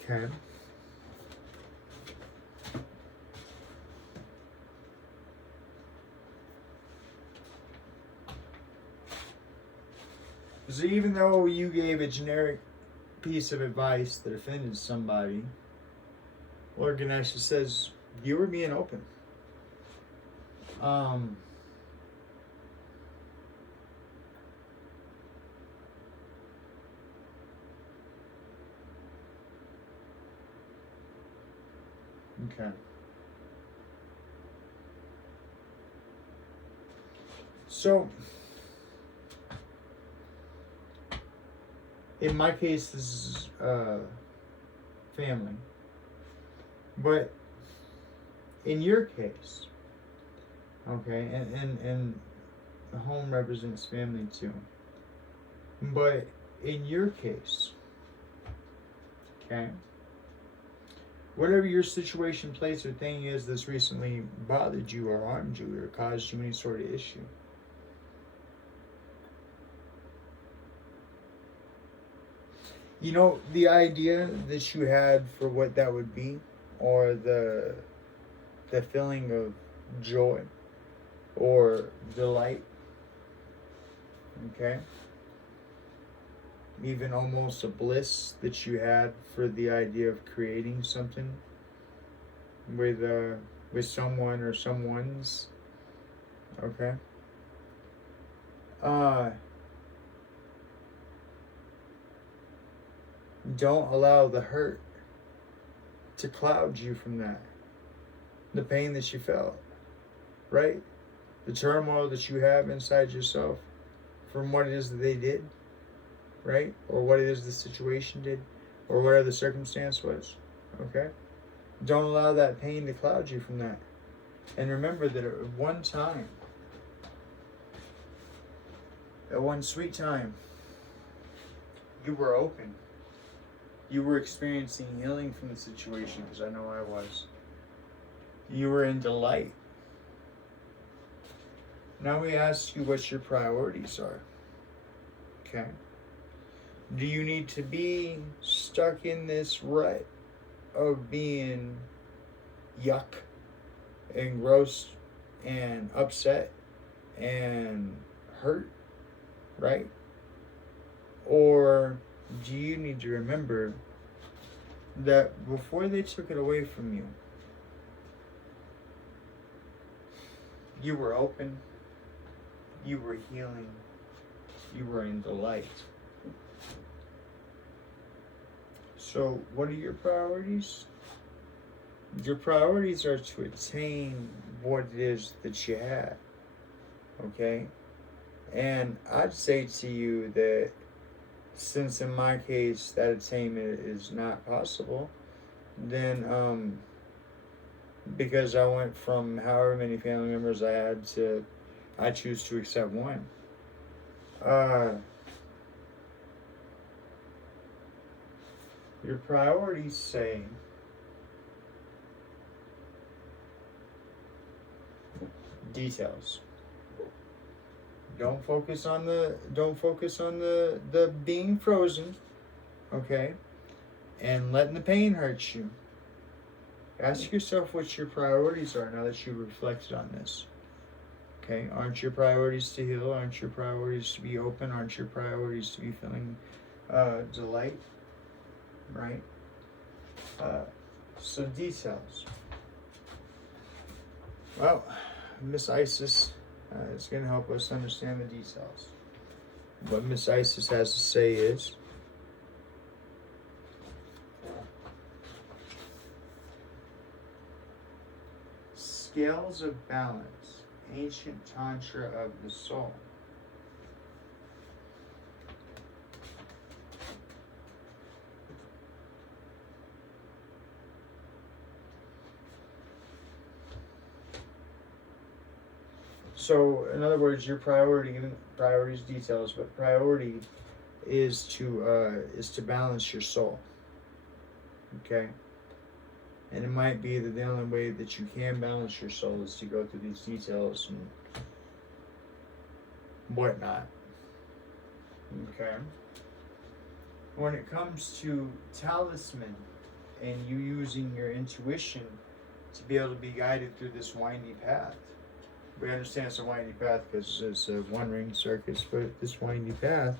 Okay. So even though you gave a generic piece of advice that offended somebody, Lord Ganesha says you were being open. Okay. So, in my case, this is family. But in your case, okay, and the home represents family too. But in your case, okay, whatever your situation, place, or thing is that's recently bothered you or harmed you or caused you any sort of issue, you know, the idea that you had for what that would be, or the feeling of joy or delight, okay, even almost a bliss that you had for the idea of creating something with someone or someone's, okay, don't allow the hurt to cloud you from that. The pain that you felt, right? The turmoil that you have inside yourself from what it is that they did, right? Or what it is the situation did, or whatever the circumstance was, okay? Don't allow that pain to cloud you from that. And remember that at one time, at one sweet time, you were open. You were experiencing healing from the situation, because I know I was. You were in delight. Now we ask you what your priorities are. Okay? Do you need to be stuck in this rut of being yuck and gross and upset and hurt, right? Or do you need to remember that before they took it away from you, you were open, you were healing, you were in delight. So, what are your priorities? Your priorities are to attain what it is that you have. Okay? And I'd say to you that since in my case that attainment is not possible, then because I went from however many family members I had to I choose to accept one. Your priorities say details. Don't focus on the being frozen, okay? And letting the pain hurt you. Ask yourself what your priorities are now that you've reflected on this. Okay? Aren't your priorities to heal? Aren't your priorities to be open? Aren't your priorities to be feeling delight? Right? So details. Well, Miss Isis is going to help us understand the details. What Miss Isis has to say is, scales of balance, ancient tantra of the soul. So, in other words, your priorities details, but priority is to balance your soul. Okay, and it might be that the only way that you can balance your soul is to go through these details and whatnot. Okay. When it comes to talisman and you using your intuition to be able to be guided through this windy path. We understand it's a windy path because it's a one-ring circus, but this windy path,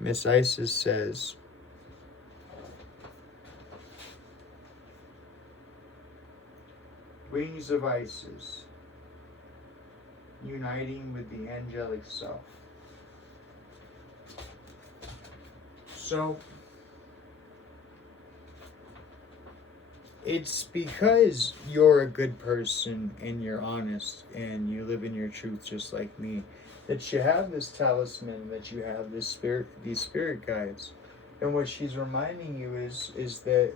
Miss Isis says, wings of Isis, uniting with the angelic self. So, it's because you're a good person and you're honest and you live in your truth just like me that you have this talisman, that you have this spirit, these spirit guides. And what she's reminding you is that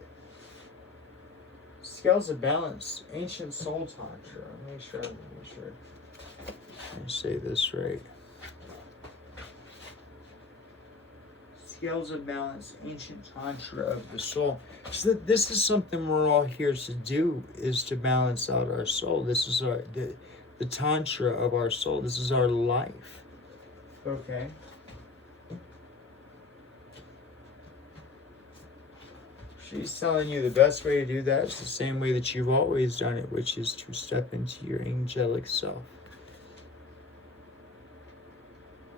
scales of balance, ancient soul tantra. Make sure I say this right. Scales of balance, ancient tantra of the soul. So this is something we're all here to do, is to balance out our soul. This is the tantra of our soul. This is our life. Okay. She's telling you the best way to do that is the same way that you've always done it, which is to step into your angelic self.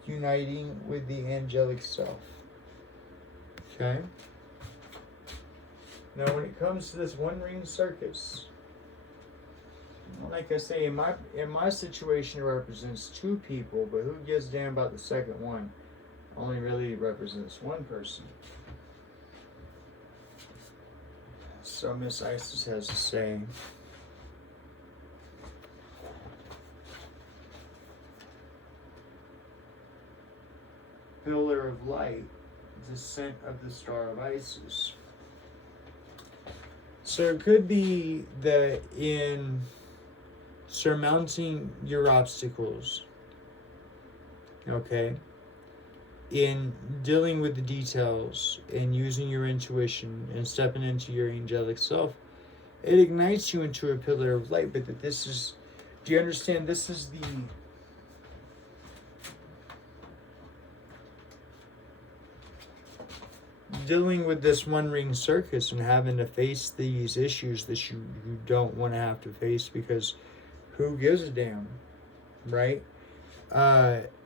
Uniting with the angelic self. Okay. Now, when it comes to this one-ring circus, like I say, in my situation, it represents two people, but who gives a damn about the second one? Only really represents one person. So Miss Isis has to say, pillar of light, descent of the star of Isis. So it could be that in surmounting your obstacles, okay, in dealing with the details and using your intuition and stepping into your angelic self, it ignites you into a pillar of light. But that this is, do you understand? This is the dealing with this one-ring circus and having to face these issues that you don't want to have to face, because who gives a damn, right?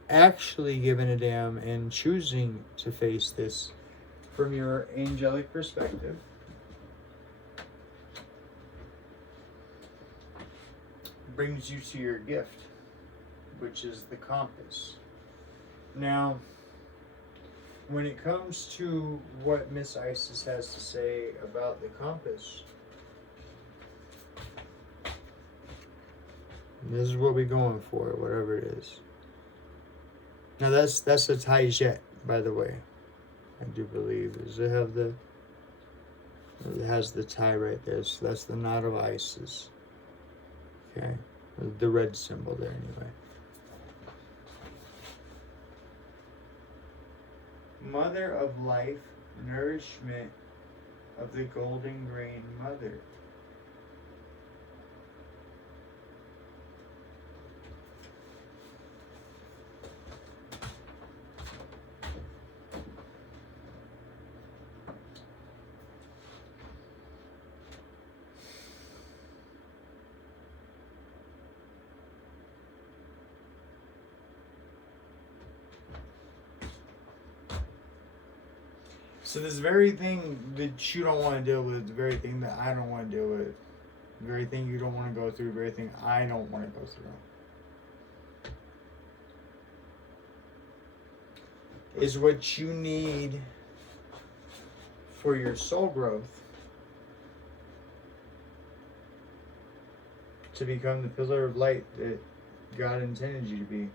Actually giving a damn and choosing to face this from your angelic perspective brings you to your gift, which is the compass. Now, when it comes to what Miss Isis has to say about the compass, This is what we're going for, whatever it is. Now that's a Taijet, by the way. I do believe. Does it have the? It has the tie right there. So that's the knot of Isis. Okay, the red symbol there anyway. Mother of life, nourishment of the golden grain mother. So this very thing that you don't want to deal with, the very thing that I don't want to deal with, the very thing you don't want to go through, the very thing I don't want to go through, is what you need for your soul growth to become the pillar of light that God intended you to be.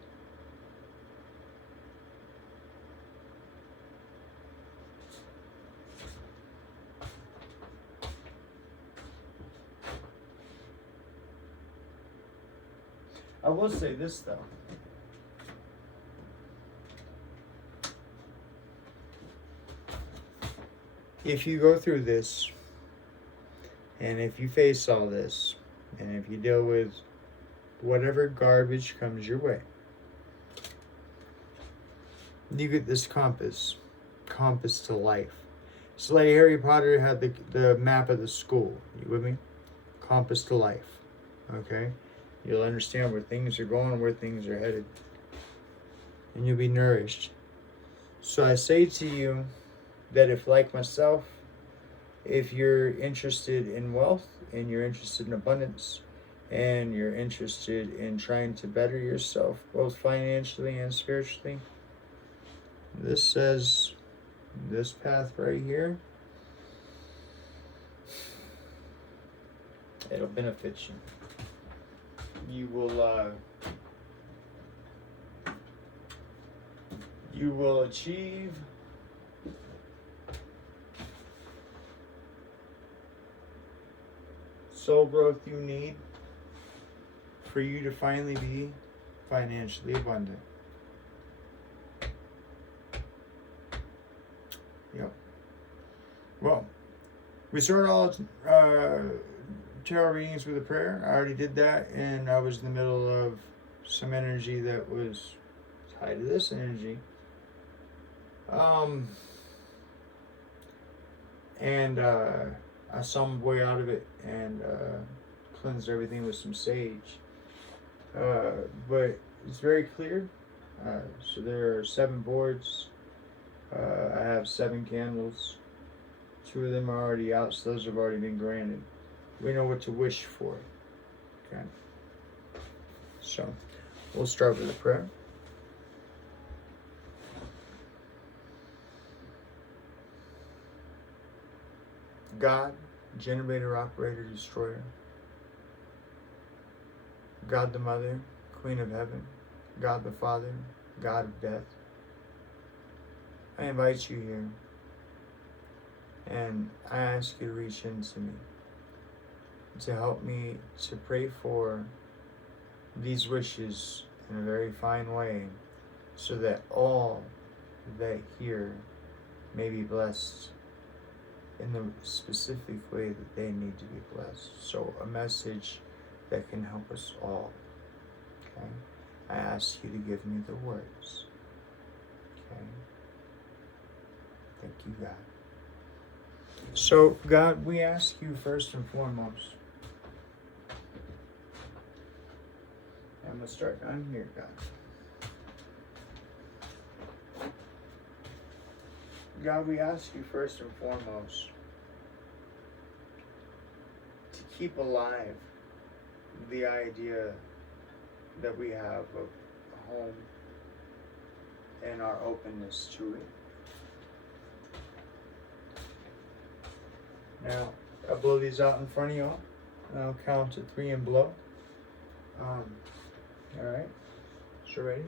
I will say this though. If you go through this, and if you face all this, and if you deal with whatever garbage comes your way, you get this compass to life. It's like Harry Potter had the map of the school. You with me? Compass to life. Okay? You'll understand where things are going, where things are headed. And you'll be nourished. So I say to you that if, like myself, if you're interested in wealth and you're interested in abundance and you're interested in trying to better yourself, both financially and spiritually, this says this path right here, it'll benefit you. You will achieve soul growth you need for you to finally be financially abundant. Yep. Well, we start all tarot readings with a prayer. I already did that, and I was in the middle of some energy that was tied to this energy. I saw my way out of it and cleansed everything with some sage. But it's very clear. So there are 7 boards. I have 7 candles. 2 of them are already out, so those have already been granted. We know what to wish for. Okay. So we'll start with a prayer. God, generator, operator, destroyer. God the Mother, Queen of Heaven. God the Father, God of death. I invite you here, and I ask you to reach into me, to help me to pray for these wishes in a very fine way, so that all that hear may be blessed in the specific way that they need to be blessed. So a message that can help us all. Okay? I ask you to give me the words. Okay? Thank you, God. So, God, we ask you first and foremost. I'm going to start down here, God. God, we ask you first and foremost to keep alive the idea that we have of home and our openness to it. Now, I'll blow these out in front of y'all, and I'll count to 3 and blow. Alright. So ready?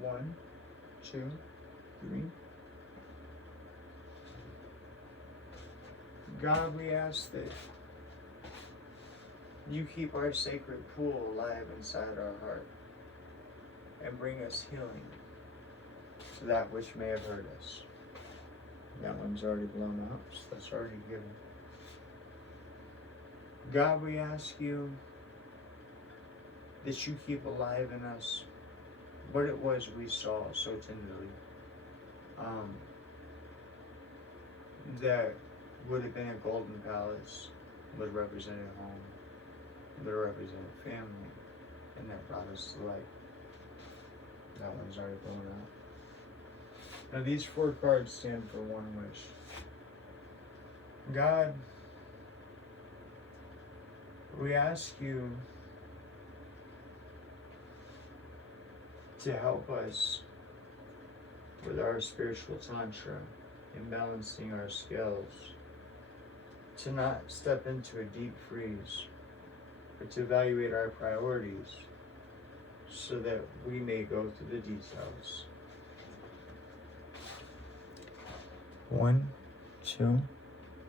1, 2, 3. God, we ask that you keep our sacred pool alive inside our heart and bring us healing to that which may have hurt us. That one's already blown out, so that's already given. God, we ask you that you keep alive in us what it was we saw so tenderly. That would have been a golden palace, would have represented home, would have represented family, and that brought us to light. That one's already blown out. Now these 4 cards stand for one wish. God, we ask you to help us with our spiritual tantra in balancing our scales, to not step into a deep freeze, but to evaluate our priorities so that we may go through the details. 1, 2,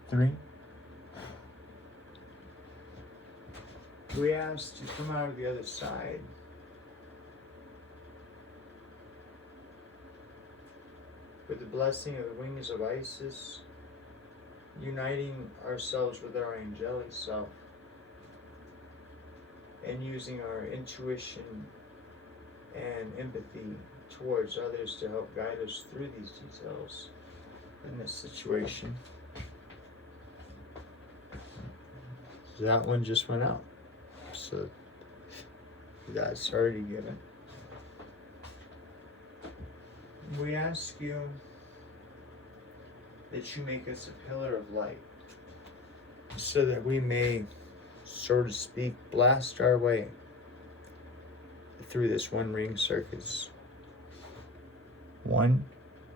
3. We ask to come out of the other side with the blessing of the wings of Isis, uniting ourselves with our angelic self and using our intuition and empathy towards others to help guide us through these details in this situation. That one just went out, so that's already given. We ask you that you make us a pillar of light so that we may, so to speak, blast our way through this one ring circus. 1,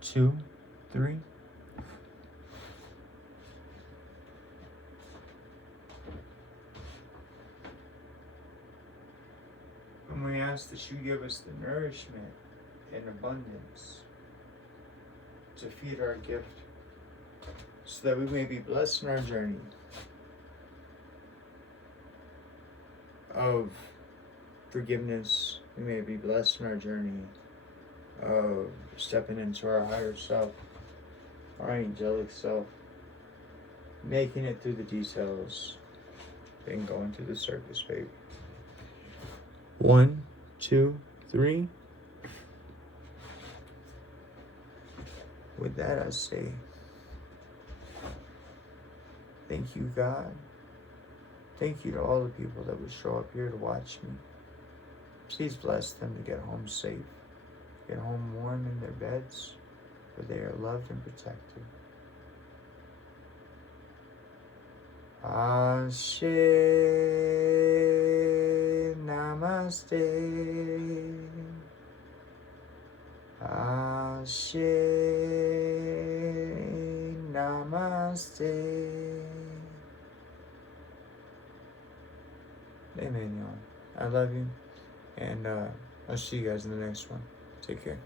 2, 3. And we ask that you give us the nourishment and abundance to feed our gift so that we may be blessed in our journey of forgiveness. We may be blessed in our journey of stepping into our higher self, our angelic self, making it through the details, and going through the circus, baby. 1, 2, 3. With that, I say, thank you, God. Thank you to all the people that would show up here to watch me. Please bless them to get home safe, get home warm in their beds, where they are loved and protected. Ashe Namaste. Ashe Namaste. Amen, y'all. I love you, and I'll see you guys in the next one. Take care.